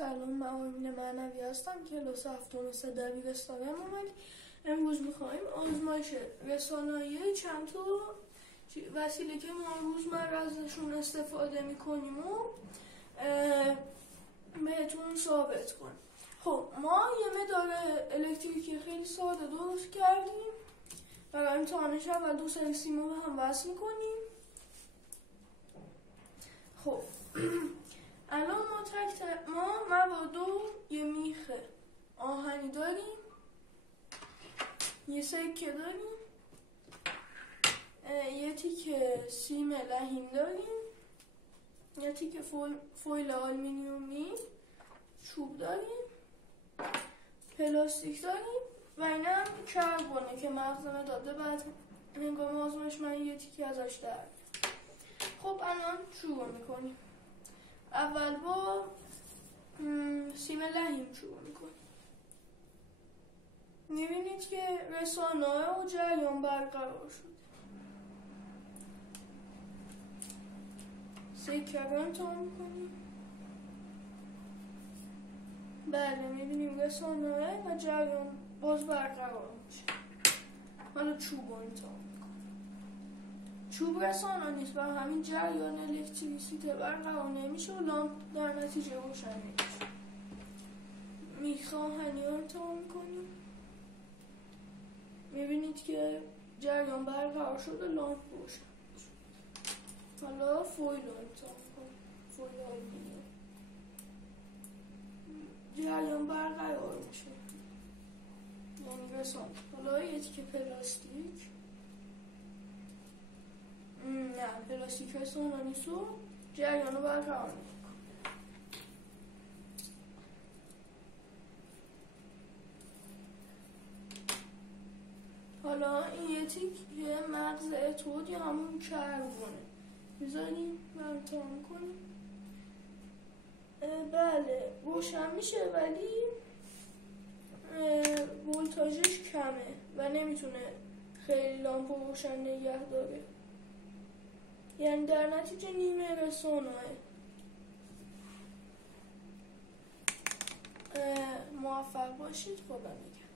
سلام، من آرمین معنوی هستم. کلاس هفتم سه دبیرستانم اومد. امروز میخوایم آزمایش رسانه‌ای چند تا وسیله که ما روزمره ازشون استفاده میکنیم و بهتون ثابت کنیم. خب ما یه مدار الکتریکی خیلی ساده درست کردیم. برای امتحانش اول دو سری سیم رو هم وصل میکنیم. خب الان ما مواد و یه میخ آهنی داریم، یه سکه داریم، یه تیکه سیم لحیم داریم، یه تیکه فویل آلومینیومی، چوب داریم، پلاستیک داریم و این هم کربونه که مغزمه داده. بعد هنگام آزمایش من یه تیکه ازش در. خب الان شروع میکنیم. اول با سیم لحیم شروع میکنیم. میبینید که رسانه و جریان برقرار شد. سکه رو امتحان میکنیم. بله، میبینیم رسانه و جریان باز برقرار میشه. حالا چوب رو امتحان میکنیم. چوب رسانه نیست و همین جریان الکتریسیته برقرار نمیشه و لامپ در نتیجه روشن نمیشه. میخ آهنی رو امتحان میکنیم. میبینید که جریان برقرار شد و لامپ روشن شد. حالا فویل رو امتحان کنیم. فویل آلومینیوم جریان برقرار میشه، یعنی رسانه. حالا یه تیکه پلاستیک، نه پلاستیک رسانه نیست و جریان رو برقرار میکنه. حالا این یه تیکه مغز اتود یا همون کربونه میذاریم و امتحان کنیم. بله روشن میشه ولی ولتاژش کمه و نمیتونه خیلی لامپ روشن نگه داره، یعنی در نتیجه نیمه رسانه. موفق باشید. خدا نگهدار.